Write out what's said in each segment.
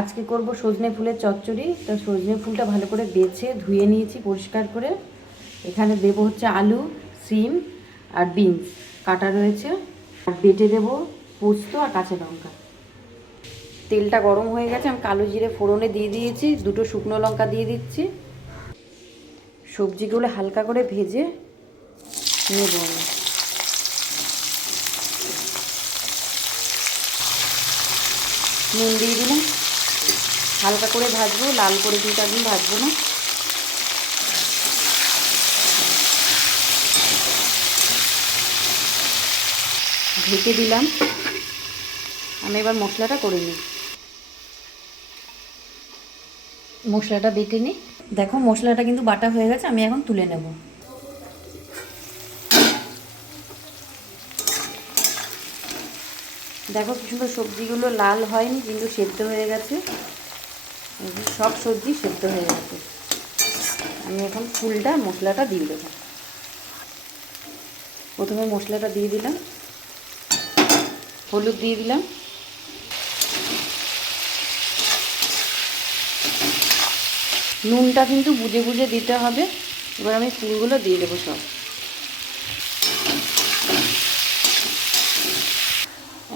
আজকে করব সজনে ফুলের চচ্চড়ি। তো সজনে ফুলটা ভালো করে বেছে ধুয়ে নিয়েছি পরিষ্কার করে। এখানে দেব হচ্ছে আলু, সিম আর বিনস কাটা রয়েছে, আর বেটে দেব পোস্ত আর কাঁচা লঙ্কা। তেলটা গরম হয়ে গেছে, আমি কালো জিরে ফোড়নে দিয়ে দিয়েছি, দুটো শুকনো লঙ্কা দিয়ে দিচ্ছি। সবজিগুলো হালকা করে ভেজে নেব। নুন দিয়ে দিলাম, হালকা করে ভাজবো, লাল করে কিন্তু একদম ভাজবো না। ঢেকে দিলাম। আমি এবার মশলাটা করে নিই। মশলাটা বেটে নিই। দেখো মশলাটা কিন্তু বাটা হয়ে গেছে, আমি এখন তুলে নেব। দেখো কি সুন্দর সবজিগুলো লাল হয়নি, কিন্তু সেদ্ধ হয়ে গেছে। সব সবজি সেদ্ধ হয়ে গেছে। আমি এখন ফুলটা মশলাটা দিয়ে দেবো। প্রথমে মশলাটা দিয়ে দিলাম, হলুদ দিয়ে দিলাম, নুনটা কিন্তু বুঝে বুঝে দিতে হবে। এবার আমি ফুলগুলো দিয়ে দেবো সব।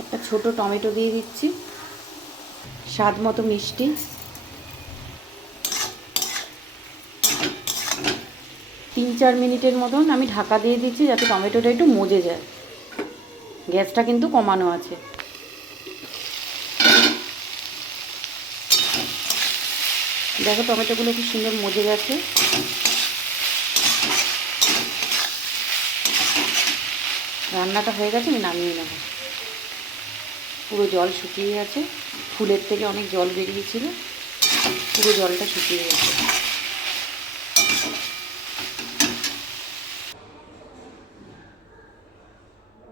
একটা ছোট টমেটো দিয়ে দিচ্ছি, স্বাদ মতো মিষ্টি। 3-4 মিনিটের মতন আমি ঢাকা দিয়ে দিচ্ছি, যাতে টমেটোটা একটু মজে যায়। গ্যাসটা কিন্তু কমানো আছে। দেখো টমেটোগুলো খুব সুন্দর মজে গেছে। রান্নাটা হয়ে গেছে, আমি নামিয়ে নেব। পুরো জল শুকিয়ে গেছে, ফুলের থেকে অনেক জল বেরিয়েছিল, পুরো জলটা শুকিয়ে গেছে।